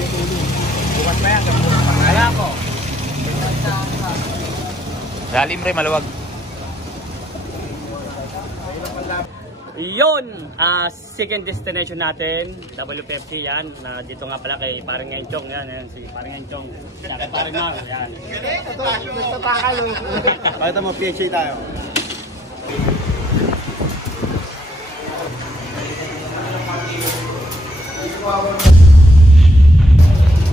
Bukas pa yan. Wala ko. Lalim rin, maluwag. Yun, second destination natin, WPFC yan. Dito nga pala kay Paring Enchong, yan si Paring Enchong. Kay Paring Mar, yan. Gusto takalo. Pakita mo, PHA tayo.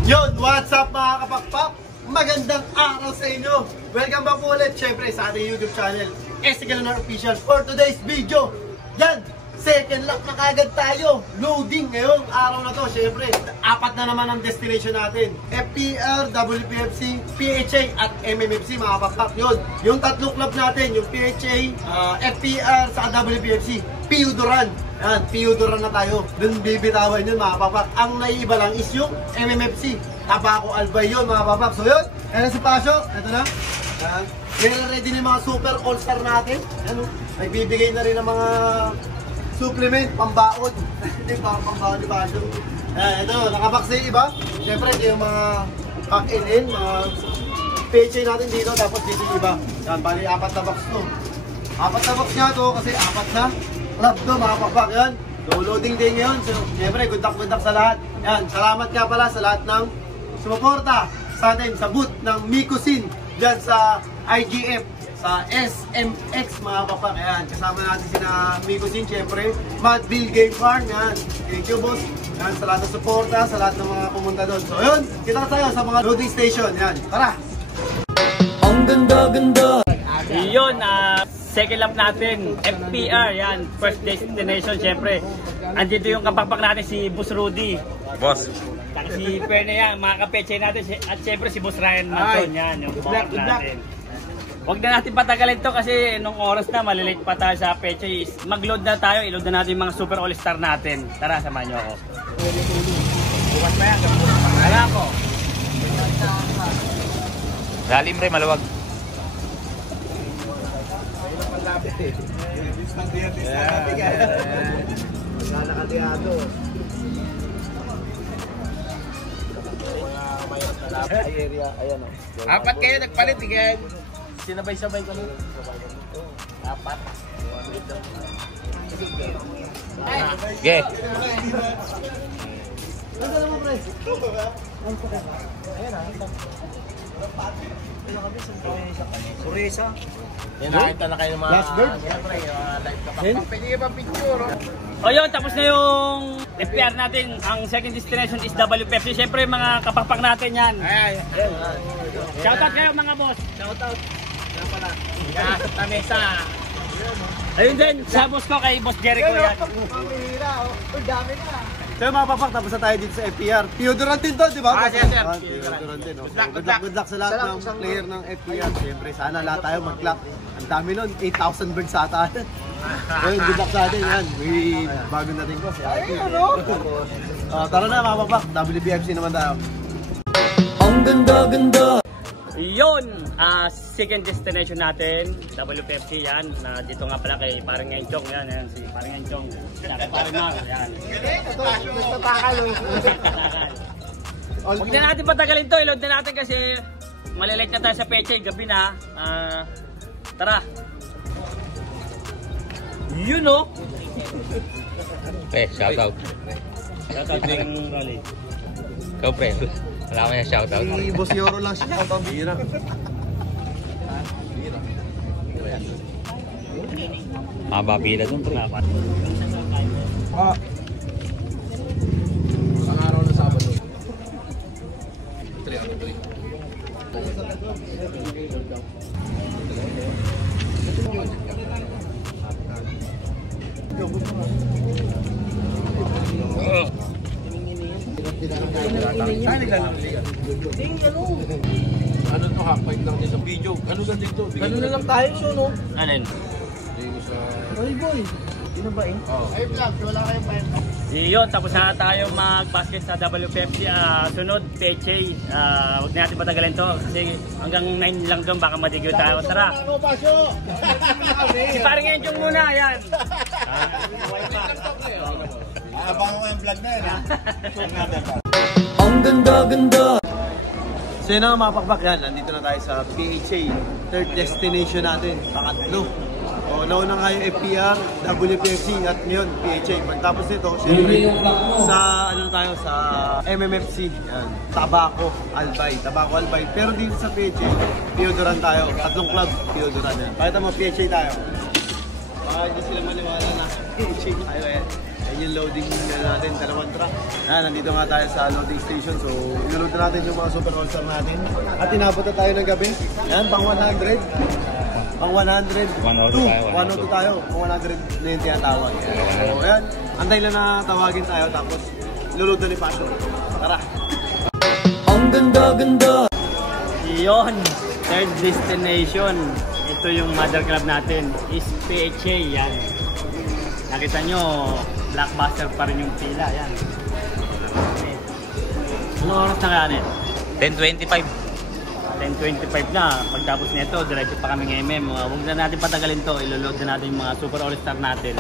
Yun, what's up mga kapakpak? Magandang araw sa inyo. Welcome back ulit, syempre, sa ating YouTube channel, Estigalunar Official. For today's video, yan, second lap na kagad tayo. Loading ngayong araw na to. Syempre, apat na naman ang destination natin. FPR, WPFC, PHA at MMFC mga kapakpak. Yun, yung tatlong club natin, yung PHA, FPR, sa WPFC, PU Duran. Yan, PU Duran na tayo. Doon bibitawan yun mga kapakpak. Ang naiiba lang is yung MMFC. Tabaco Albay yun mga kapakpak. So yun, yan si Pasio. Ito na. Yan. Kaya ready na yung mga super all-star natin. Yan, may bibigay na rin ng mga supplement, pambaon. Hindi ba, pambaon ni Pasio. Yan, ito, nakabox na yung iba. Siyempre, ito yung mga pack-in, mga PHA natin dito. Tapos dito yung iba. Yan, bali, apat na box to. Apat na box nga to kasi apat na club to mga kapakpak. Yan, loading day ngayon. So, siyempre, good luck sa lahat. Yan, salamat nga pala sa lahat ng sumuporta sa atin sa booth ng Mikusin dyan sa IGF, sa SMX mga kapakpak. Yan, kasama natin sina Mikusin, siyempre, Madville Game Farm. Yan, thank you boss. Yan, sa lahat ng suporta, sa lahat ng mga pumunta doon. So yun, kita tayo sa mga loading station. Yan, tara! Ang ganda-ganda! Yun, second lap natin, FPR, yan, first destination, syempre. Andito yung kapakpak natin, si Boss Rudy. Boss. Si Perne yan, mga kapeche natin, at syempre si Boss Ryan Manson, yan, yung kapakpak natin. Huwag na natin patagalin to kasi nung oras na, malilate pa tayo sa peche. Mag-load na tayo, i-load na natin yung mga super all-star natin. Tara, samahan nyo ako. Bukas pa yan, wala ko. Lalim rin, maluwag. Apat kayo nagpalit, again. Sinabay-sabay ko nito. Apat. Okay. Surisa. Yan, nakita na kayo ng mga Last bird? siyempre, live kapakpak. Pwede kayo ba picture? O yun, tapos na yung FPR natin. Ang second destination is WPFC. Siyempre mga kapakpak natin yan. Ay. Shoutout kayo mga boss. Shoutout. Yan pala. Yan, sa mesa. Ayun din, sa boss ko kay Boss Jericho yan. Pamihira, oh. Dami na. So mga kapakpak, tapos na tayo dito sa FPR. PU Duran din to, di ba? Yes, sir. PU Duran din. Good luck sa lahat ng player ng FPR. Siyempre, sana lahat tayo mag-clap. Ang dami nun, 8,000 birds sa ata. Ayun, good luck sa atin. Yan, may bago na rin ko. Tara na mga kapakpak, WPFC naman tayo. Ang ganda-ganda! Yun, second destination natin, WPFC yan. Dito nga pala kay Paring Enchong, yan, si Paring Enchong. Kay Paring Mar, yan. Gusto takalo. Huwag na natin patagalin to, i-load na natin kasi malilate na tayo sa peche, gabi na. Tara. Yun o. Okay, shoutout. Shoutout ng Rolly. Ikaw, pre. Wala ko yung shoutout. Si Boss Yoro lang siya. Bira. Mababila dun, pre. Ang araw ng Sabado. Ano to, half-pipe lang din sa video. Ano lang dito? Ano na lang tayo, so no? Anin? Dito sa... Ay boy, sino ba eh? Ay vlog, wala kayong pahit. Yun, tapos na tayo mag-basket sa WPFC. Sunod, PHA. Huwag na natin patagalin to kasi hanggang 9 lang doon, baka madigyo tayo. Tara! Ako, Pasyo! Si Paring Enchong muna, yan! Abangan ko yung vlog na yun, ha? Ang ganda-ganda. So yun na mga pakpak yan, nandito na tayo sa PHA, third destination natin, pangatlo. O, nauna nga yung FPR, WPFC at ngayon PHA. Pagtapos nito, siyempre sa ano tayo, sa MMFC, yan, Tabaco Albay. Pero dito sa PHA, Piodoran tayo, tatlong club, Piodoran yan. Pakita mo, PHA tayo. Baka hindi sila maniwala na PHA tayo yan. Yan yung loading natin, dalawang truck. Yan, nandito nga tayo sa loading station. So, inulod na natin yung mga super all-star natin. At inabot na tayo ng gabi. Yan, pang 100. Pang 102. 102 tayo. Pang 100 na yung tinatawag. So, yan. Antay lang na tawagin tayo. Tapos, ilulod na ni Passion. Tara! Ang ganda-ganda. Yun, third destination. Ito yung mother club natin, is PHA, yan. Nakita nyo, blockbuster pa rin yung pila, yan. Ano oras na kaya 10:25. 10:25 na. Pagtapos nito, diretso pa kami ng MM. Huwag na natin patagalin to, iloload na natin yung mga super all-star natin.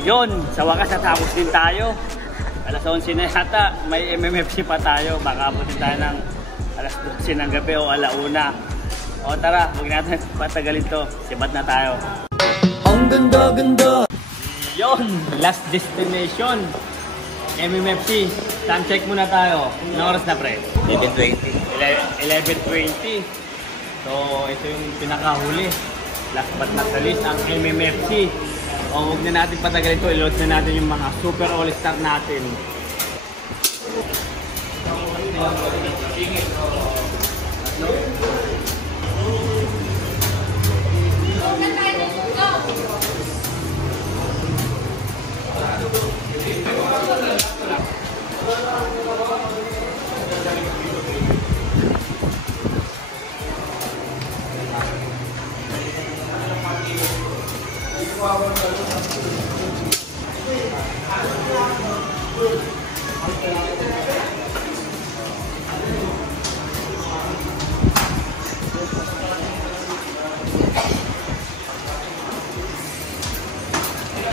Yun, sa wakas natapos din tayo. Alas 11 na yata, may MMFC pa tayo. Baka abutin tayo ng alas 12 ng gabi o alauna. O tara, huwag natin patagalin to. Sibat na tayo. Ang ganda-ganda. Yun, last destination. MMFC. Time check muna tayo. Anong oras na, pre? 11:20. 11:20. So, ito yung pinakahuli. Last but not the least, ang MMFC. O, huwag na natin patagalin ito. I-load na natin yung mga super all-star natin.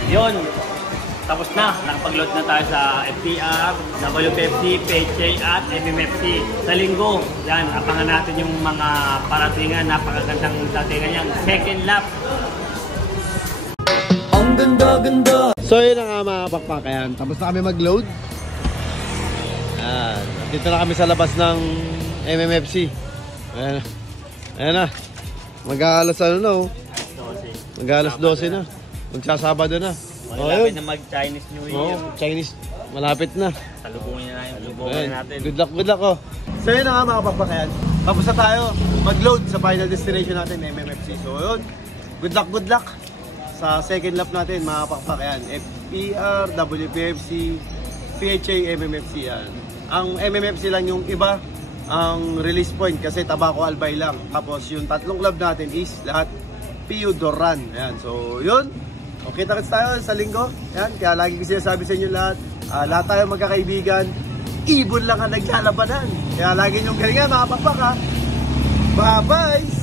Yun, tapos na. Nakapag-load na tayo sa FPR, WPFC, PHA at MMFC. Sa linggo, yan, abangan natin yung mga paratingan, napakagandang datingan yan. Second lap. Ang ganda-ganda. So yun na nga mga pakpak, ayan. Tapos na kami mag-load. Ayan. Dito na kami sa labas ng MMFC. Ayan. Ayan na. Mag-aalas ano na oh. Mag-aalas 12 na. Magsasabado na. Malapit na mag-Chinese New Year. Chinese. Malapit na. Salubungin na yung salubungin natin. Good luck oh. So yun na nga mga pakpak, ayan. Tapos na tayo mag-load sa final destination natin, MMFC. So yun. Good luck. Sa second lap natin, mga pakpak, yan. FPR, WPFC, PHA, MMFC, yan. Ang MMFC lang yung iba, ang release point kasi Tabaco Albay lang. Tapos yung tatlong club natin is lahat Piodoran. Yan. So, yun. Okay, kita-kits tayo sa linggo. Yan. Kaya lagi ko sinasabi sa inyo lahat tayo magkakaibigan. Ibon lang ang naglalabanan. Kaya lagi niyong galingan, mga pakpak, ha. Bye-bye!